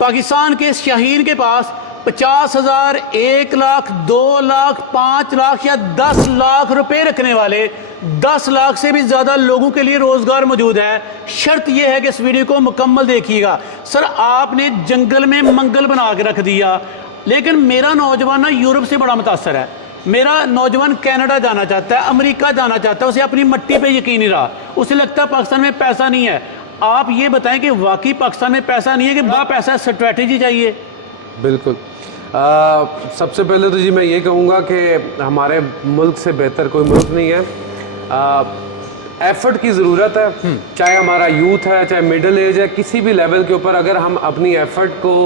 पाकिस्तान के शाहीन के पास 50,000, 1 लाख, 2 लाख, 5 लाख या 10 लाख रुपए रखने वाले 10 लाख से भी ज़्यादा लोगों के लिए रोज़गार मौजूद है। शर्त यह है कि इस वीडियो को मुकम्मल देखिएगा। सर, आपने जंगल में मंगल बना के रख दिया, लेकिन मेरा नौजवान ना यूरोप से बड़ा मुतासर है। मेरा नौजवान कनाडा जाना चाहता है, अमेरिका जाना चाहता है, उसे अपनी मिट्टी पे यकीन नहीं रहा, उसे लगता है पाकिस्तान में पैसा नहीं है। आप ये बताएं कि वाकई पाकिस्तान में पैसा नहीं है कि वहाँ पैसा, स्ट्रैटेजी चाहिए? बिल्कुल। सबसे पहले तो जी मैं ये कहूँगा कि हमारे मुल्क से बेहतर कोई मुल्क नहीं है। एफर्ट की ज़रूरत है, चाहे हमारा यूथ है, चाहे मिडिल एज है, किसी भी लेवल के ऊपर अगर हम अपनी एफर्ट को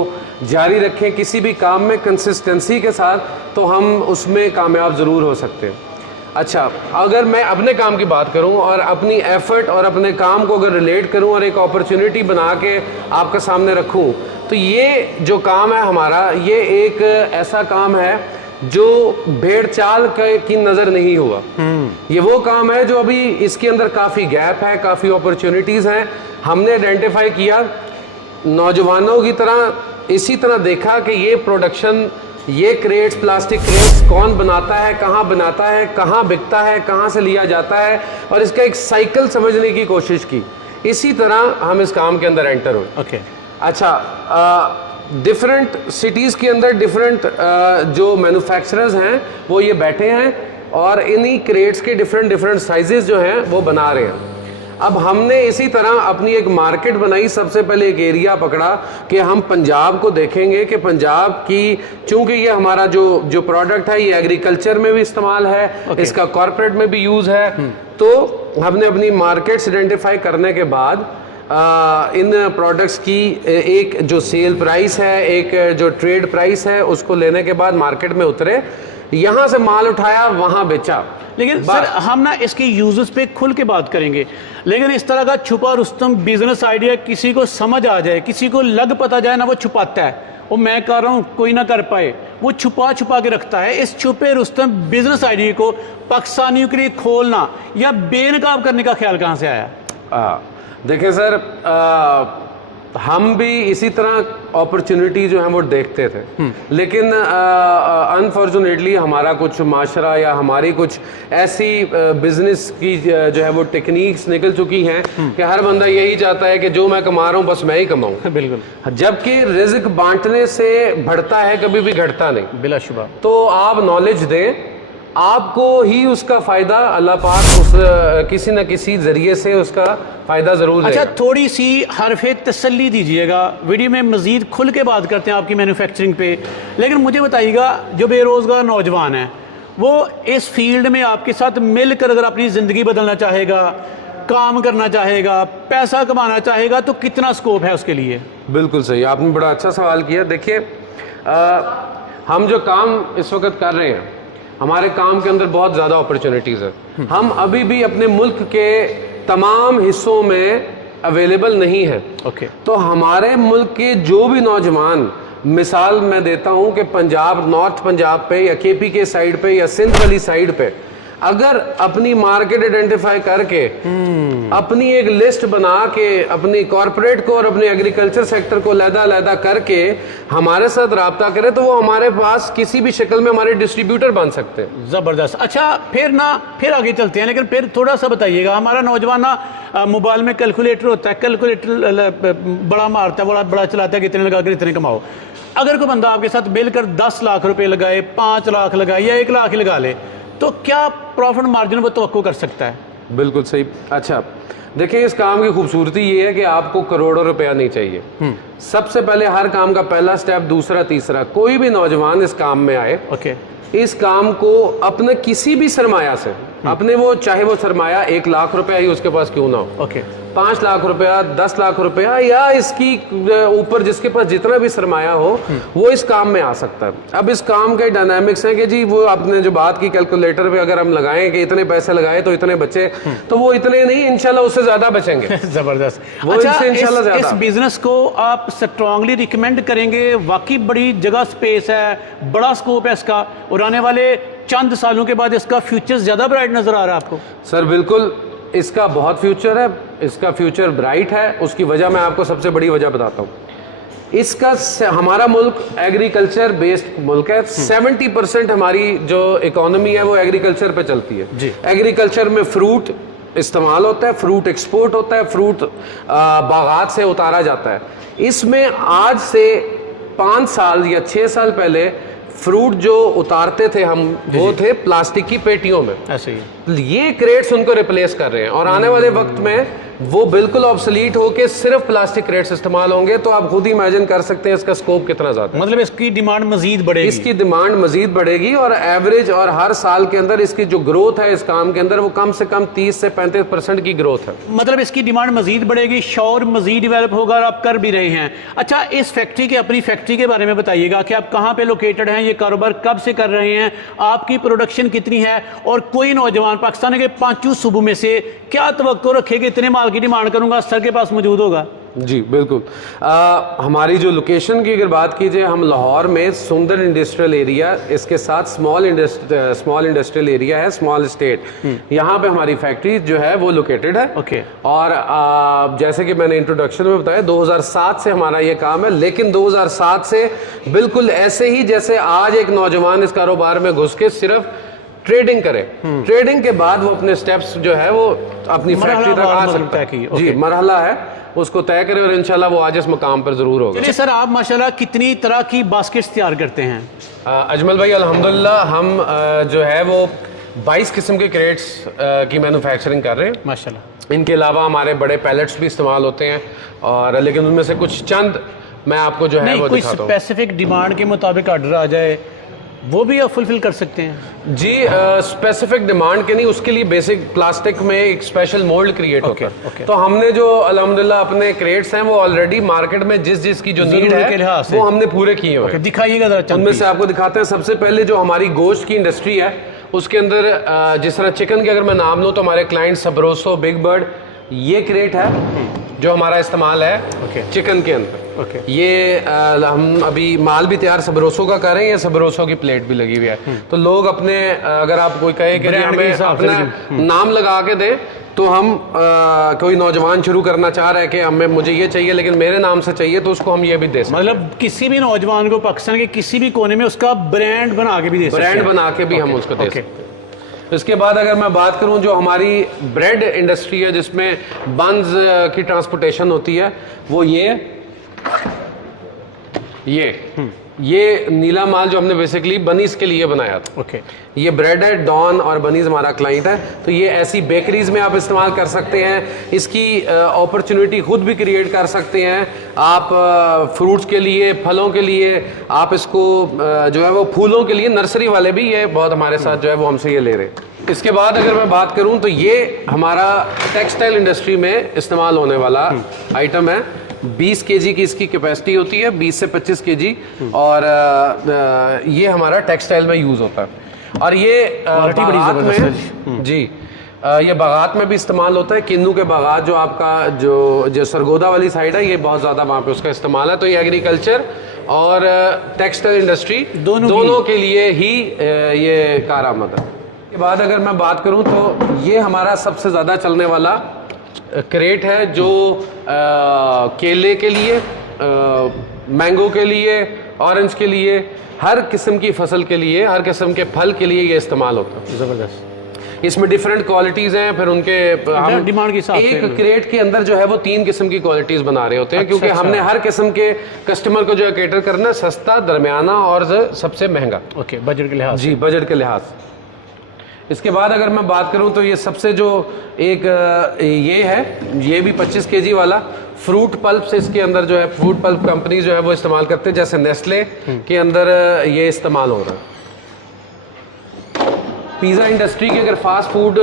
जारी रखें किसी भी काम में कंसिस्टेंसी के साथ, तो हम उसमें कामयाब ज़रूर हो सकते हैं। अच्छा, अगर मैं अपने काम की बात करूं और अपनी एफर्ट और अपने काम को अगर रिलेट करूं और एक अपॉर्चुनिटी बना के आपके सामने रखूं, तो ये जो काम है हमारा, ये एक ऐसा काम है जो भेड़ चाल की नज़र नहीं हुआ। ये वो काम है जो अभी इसके अंदर काफ़ी गैप है, काफ़ी अपॉर्चुनिटीज़ हैं। हमने आइडेंटिफाई किया, नौजवानों की तरह इसी तरह देखा कि ये प्रोडक्शन, ये क्रेट्स, प्लास्टिक क्रेट्स कौन बनाता है, कहाँ बनाता है, कहाँ बिकता है, कहाँ से लिया जाता है, और इसका एक साइकिल समझने की कोशिश की। इसी तरह हम इस काम के अंदर एंटर हुए। ओके। अच्छा, डिफरेंट सिटीज़ के अंदर डिफरेंट जो मैन्युफैक्चरर्स हैं वो ये बैठे हैं और इन्हीं क्रेट्स के डिफरेंट साइजेस जो हैं वो बना रहे हैं। अब हमने इसी तरह अपनी एक मार्केट बनाई। सबसे पहले एक एरिया पकड़ा कि हम पंजाब को देखेंगे कि पंजाब की, चूंकि ये हमारा जो प्रोडक्ट है ये एग्रीकल्चर में भी इस्तेमाल है, इसका कॉर्पोरेट में भी यूज़ है, तो हमने अपनी मार्केट्स आइडेंटिफाई करने के बाद इन प्रोडक्ट्स की एक जो सेल प्राइस है, एक जो ट्रेड प्राइस है, उसको लेने के बाद मार्केट में उतरे, यहाँ से माल उठाया, वहाँ बेचा। लेकिन सर, हम ना इसके यूजर्स पे खुल के बात करेंगे, लेकिन इस तरह का छुपा रुस्तम बिजनेस आइडिया किसी को समझ आ जाए, किसी को लग पता जाए ना, वो छुपाता है। वो मैं कर रहा हूँ, कोई ना कर पाए, वो छुपा के रखता है। इस छुपे रुस्तम बिजनेस आइडिया को पाकिस्तानियों के लिए खोलना या बेनकाब करने का ख्याल कहाँ से आया? देखिए सर, हम भी इसी तरह अपॉर्चुनिटी जो है वो देखते थे, लेकिन अनफॉर्चुनेटली हमारा कुछ माशरा या हमारी कुछ ऐसी बिजनेस की जो है वो टेक्निक्स निकल चुकी हैं कि हर बंदा यही चाहता है कि जो मैं कमा रहा हूँ बस मैं ही कमाऊँ। बिल्कुल। जबकि रिज़्क बांटने से बढ़ता है, कभी भी घटता नहीं। बिलाशुबा। तो आप नॉलेज दें, आपको ही उसका फायदा अल्लाह पाक उस किसी न किसी जरिए से उसका फायदा जरूर देगा। अच्छा, थोड़ी सी हरफे तसल्ली दीजिएगा, वीडियो में मजीद खुल के बात करते हैं आपकी मैन्युफैक्चरिंग पे, लेकिन मुझे बताइएगा जो बेरोजगार नौजवान है वो इस फील्ड में आपके साथ मिलकर अगर अपनी ज़िंदगी बदलना चाहेगा, काम करना चाहेगा, पैसा कमाना चाहेगा, तो कितना स्कोप है उसके लिए? बिल्कुल सही, आपने बड़ा अच्छा सवाल किया। देखिए, हम जो काम इस वक्त कर रहे हैं, हमारे काम के अंदर बहुत ज़्यादा अपॉर्चुनिटीज़ है। हम अभी भी अपने मुल्क के तमाम हिस्सों में अवेलेबल नहीं है। ओके। तो हमारे मुल्क के जो भी नौजवान, मिसाल मैं देता हूं कि पंजाब, नॉर्थ पंजाब पे या केपी के साइड पे या सिंध वाली साइड पे, अगर अपनी मार्केट आइडेंटिफाई करके अपनी एक लिस्ट बना के अपनी कॉर्पोरेट को और अपने एग्रीकल्चर सेक्टर को लहदा करके हमारे साथ राब्ता करे, तो वो हमारे पास किसी भी शक्ल में हमारे डिस्ट्रीब्यूटर बन सकते हैं। ज़बरदस्त। अच्छा, फिर आगे चलते हैं, लेकिन फिर थोड़ा सा बताइएगा। हमारा नौजवान ना मोबाइल में कैलकुलेटर होता है, कैलकुलेटर बड़ा मारता है, बड़ा चलाता है, कितने लगा कर इतने कमाओ। अगर कोई बंदा आपके साथ मिलकर 10 लाख रुपए लगाए, 5 लाख लगाए या 1 लाख लगा ले, तो क्या प्रॉफिट मार्जिन वो तवक्को कर सकता है? बिल्कुल सही। अच्छा, देखिए, इस काम की खूबसूरती ये है कि आपको करोड़ों रुपया नहीं चाहिए। सबसे पहले हर काम का पहला स्टेप, दूसरा, तीसरा, कोई भी नौजवान इस काम में आए, इस काम को अपने किसी भी सरमाया से, अपने वो चाहे वो सरमाया 1 लाख रुपया ही उसके पास क्यों ना हो, 5 लाख रुपया, 10 लाख रुपया या इसकी ऊपर जिसके पास जितना भी सरमाया हो, वो इस काम में आ सकता है। अब इस काम के डायनामिक्स हैं कि जी, वो आपने जो बात की कैलकुलेटर पे अगर हम लगाएं कि इतने पैसे लगाए तो इतने बचे, तो वो इतने नहीं, इंशाल्लाह उससे ज्यादा बचेंगे। जबरदस्त। वो अच्छा, इंशाल्लाह ज्यादा। इस बिजनेस को आप स्ट्रांगली रिकमेंड करेंगे? वाकई बड़ी जगह स्पेस है, बड़ा स्कोप है इसका, और आने वाले चंद सालों के बाद इसका फ्यूचर ज्यादा ब्राइट नजर आ रहा है आपको? सर बिल्कुल, इसका बहुत फ्यूचर है, इसका फ्यूचर ब्राइट है। उसकी वजह मैं आपको सबसे बड़ी वजह बताता हूँ। हमारा मुल्क एग्रीकल्चर बेस्ड मुल्क है। 70% हमारी जो इकोनॉमी है वो एग्रीकल्चर पे चलती है जी। एग्रीकल्चर में फ्रूट इस्तेमाल होता है, फ्रूट एक्सपोर्ट होता है, फ्रूट बागात से उतारा जाता है। इसमें आज से 5 साल या 6 साल पहले फ्रूट जो उतारते थे हम, वो थे प्लास्टिक की पेटियों में। ऐसे ही ये क्रेट्स उनको रिप्लेस कर रहे हैं और आने वाले वक्त में वो बिल्कुल ऑब्सोलीट होके सिर्फ प्लास्टिक क्रेट्स इस्तेमाल होंगे। तो आप खुद इमेजिन कर सकते हैं इसका स्कोप कितना ज्यादा है। मतलब इसकी डिमांड मजीद बढ़ेगी। इसकी डिमांड मजीद बढ़ेगी और एवरेज और हर साल के अंदर इसकी जो ग्रोथ है इस काम के अंदर वो कम से कम 30 से 35% की ग्रोथ है। मतलब इसकी डिमांड मजीद बढ़ेगी, शौर मजीद डेवलप होगा और आप कर भी रहे हैं। अच्छा, इस फैक्ट्री के, अपनी फैक्ट्री के बारे में बताइएगा कि आप कहाँ पे लोकेटेड हैं, ये कारोबार कब से कर रहे हैं, आपकी प्रोडक्शन कितनी है और कोई नौजवान पाकिस्तान के 5 सूबों में से क्या तवक्को रखे कि इतने माल की डिमांड करूंगा, सर के पास मौजूद होगा? जी बिल्कुल। हमारी जो लोकेशन की अगर बात कीजिए, हम लाहौर में सुंदर इंडस्ट्रियल एरिया, इसके साथ स्मॉल इंडस्ट्रियल एरिया है, स्मॉल स्टेट, यहाँ पे हमारी फैक्ट्री जो है वो लोकेटेड है। ओके। और जैसे कि मैंने इंट्रोडक्शन में बताया 2007 से हमारा ये काम है, लेकिन 2007 से बिल्कुल ऐसे ही जैसे आज एक नौजवान इस कारोबार में घुस के सिर्फ ट्रेडिंग करे, ट्रेडिंग के बाद वो अपने स्टेप्स जो है वो अपनी फैक्ट्री तक आ सकता है। जी, मरहला है, उसको तय करे और इंशाल्लाह वो आज इस मकाम पर जरूर होगा। चलिए सर, आप माशाल्लाह कितनी तरह की बास्केट्स तैयार करते हैं? अजमल भाई, अल्हम्दुलिल्लाह हम जो है वो 22 किस्म के क्रेट्स की मैन्युफैक्चरिंग कर रहे हैं माशाल्लाह। इनके अलावा हमारे बड़े पैलेट्स भी इस्तेमाल होते हैं, और लेकिन उनमें से कुछ चंद मैं आपको जो है वो दिखाता हूं। स्पेसिफिक डिमांड के मुताबिक ऑर्डर आ जाए वो भी आप फुलफिल कर सकते हैं? जी, स्पेसिफिक डिमांड के नहीं, उसके लिए बेसिक प्लास्टिक में एक स्पेशल मोल्ड क्रिएट होता है। तो हमने जो अल्हम्दुलिल्लाह अपने क्रेट्स हैं वो ऑलरेडी मार्केट में जिस की जो नीड है वो हमने पूरे किए हुए हैं। दिखाइएगा जरा। उनमें से आपको दिखाते हैं। सबसे पहले जो हमारी गोश्त की इंडस्ट्री है उसके अंदर जिस तरह चिकन के अगर मैं नाम लूँ तो हमारे क्लाइंट सबरोसो, बिग बर्ड, ये क्रेट है जो हमारा इस्तेमाल है चिकन के अंदर। ये हम अभी माल भी तैयार सबरोसो का कर रहे हैं, ये सबरोसो की प्लेट भी लगी हुई है। तो लोग अपने, अगर आप कोई कहे कि हमें अपना नाम लगा के दें, तो हम कोई नौजवान शुरू करना चाह रहे हैं कि हमें, मुझे ये चाहिए लेकिन मेरे नाम से चाहिए, तो उसको हम ये भी दे सकते हैं। मतलब किसी भी नौजवान को पाकिस्तान के किसी भी कोने में उसका ब्रांड बना के भी दे सकते हैं। ब्रांड बना के भी हम उसको दे सकते हैं। इसके बाद अगर मैं बात करूं, जो हमारी ब्रेड इंडस्ट्री है जिसमें बंस की ट्रांसपोर्टेशन होती है, वो ये नीला माल जो हमने बेसिकली बनीज के लिए बनाया था। ये ब्रेड है, डॉन और बनीज हमारा क्लाइंट है। तो ये ऐसी बेकरीज में आप इस्तेमाल कर सकते हैं, इसकी अपॉर्चुनिटी खुद भी क्रिएट कर सकते हैं। आप फ्रूट्स के लिए, फलों के लिए, आप इसको जो है वो फूलों के लिए, नर्सरी वाले भी ये बहुत हमारे साथ जो है वो हमसे ये ले रहे हैं। इसके बाद अगर मैं बात करूं तो ये हमारा टेक्सटाइल इंडस्ट्री में इस्तेमाल होने वाला आइटम है। 20 केजी की इसकी कैपेसिटी होती है, 20 से 25 केजी, और ये हमारा टेक्सटाइल में यूज होता है। और ये बागात में जी, ये बागात में भी इस्तेमाल होता है। किन्नू के बागात जो आपका जो सरगोदा वाली साइड है, ये बहुत ज़्यादा वहाँ पे उसका इस्तेमाल है। तो ये एग्रीकल्चर और टेक्सटाइल इंडस्ट्री दोनों के लिए ही ये कारआमद है। के बाद अगर मैं बात करूं तो ये हमारा सबसे ज़्यादा चलने वाला क्रेट है, जो केले के लिए, मैंगो के लिए, ऑरेंज के लिए, हर किस्म की फसल के लिए, हर किस्म के फल के लिए ये इस्तेमाल होता है। ज़बरदस्त। इसमें डिफरेंट क्वालिटीज़ हैं, फिर उनके डिमांड के हिसाब से एक क्रेट के अंदर जो है वो 3 किस्म की क्वालिटीज़ बना रहे होते हैं। क्योंकि हमने हर किस्म के कस्टमर को जो है कैटर करना, सस्ता, दरमियाना और सबसे महंगा। बजट के लिहाज। जी, बजट के लिहाज। इसके बाद अगर मैं बात करूं तो ये सबसे जो एक ये है, ये भी 25 केजी वाला फ्रूट पल्प से, इसके अंदर जो है फ्रूट पल्प कंपनी जो है वो इस्तेमाल करते हैं। जैसे नेस्ले के अंदर ये इस्तेमाल हो रहा है। पिज़्ज़ा इंडस्ट्री की अगर फास्ट फूड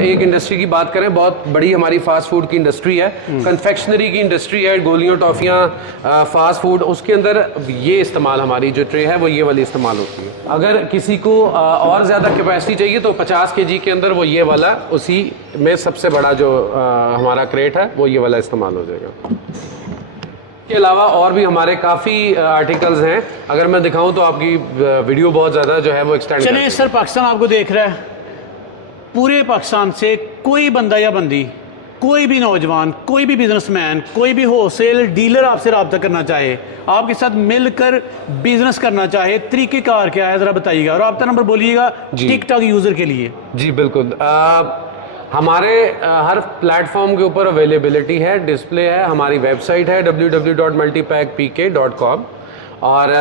एक इंडस्ट्री की बात करें, बहुत बड़ी हमारी फास्ट फूड की इंडस्ट्री है। कन्फेक्शनरी की इंडस्ट्री है, गोलियों, टॉफ़ियाँ, फास्ट फूड, उसके अंदर ये इस्तेमाल, हमारी जो ट्रे है वो ये वाली इस्तेमाल होती है। अगर किसी को और ज़्यादा कैपेसिटी चाहिए तो 50 केजी के अंदर वो ये वाला, उसी में सबसे बड़ा जो हमारा क्रेट है वो ये वाला इस्तेमाल हो जाएगा। के अलावा और भी हमारे काफ़ी आर्टिकल्स हैं। अगर मैं दिखाऊं तो आपकी वीडियो बहुत ज़्यादा जो है वो एक्सटेंड। चलिए सर, पाकिस्तान आपको देख रहा है, पूरे पाकिस्तान से कोई बंदा या बंदी कोई भी नौजवान, कोई भी बिजनेसमैन, कोई भी होलसेल डीलर आपसे रब्ता करना चाहे, आपके साथ मिलकर बिजनेस करना चाहे, तरीक़ेकार क्या है ज़रा बताइएगा। और रब्ता नंबर बोलिएगा टिकटॉक यूज़र के लिए। जी बिल्कुल। हमारे हर प्लेटफॉर्म के ऊपर अवेलेबिलिटी है, डिस्प्ले है, हमारी वेबसाइट है www.multipackpk.com और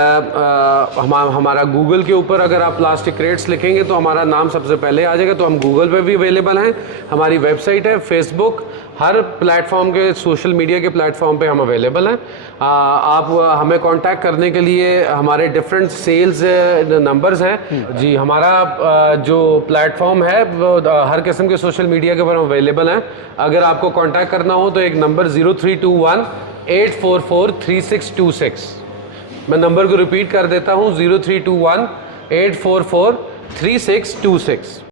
हमारा गूगल के ऊपर अगर आप प्लास्टिक क्रेट्स लिखेंगे तो हमारा नाम सबसे पहले आ जाएगा, तो हम गूगल पे भी अवेलेबल हैं। हमारी वेबसाइट है, फेसबुक, हर प्लेटफॉर्म के सोशल मीडिया के प्लेटफॉर्म पे हम अवेलेबल हैं। आप हमें कांटेक्ट करने के लिए हमारे डिफरेंट सेल्स नंबर्स हैं। जी हमारा जो प्लेटफॉर्म है वो हर किस्म के सोशल मीडिया के ऊपर अवेलेबल हैं। अगर आपको कांटेक्ट करना हो तो एक नंबर 0321-844-3626, मैं नंबर को रिपीट कर देता हूँ 0321-844-3626।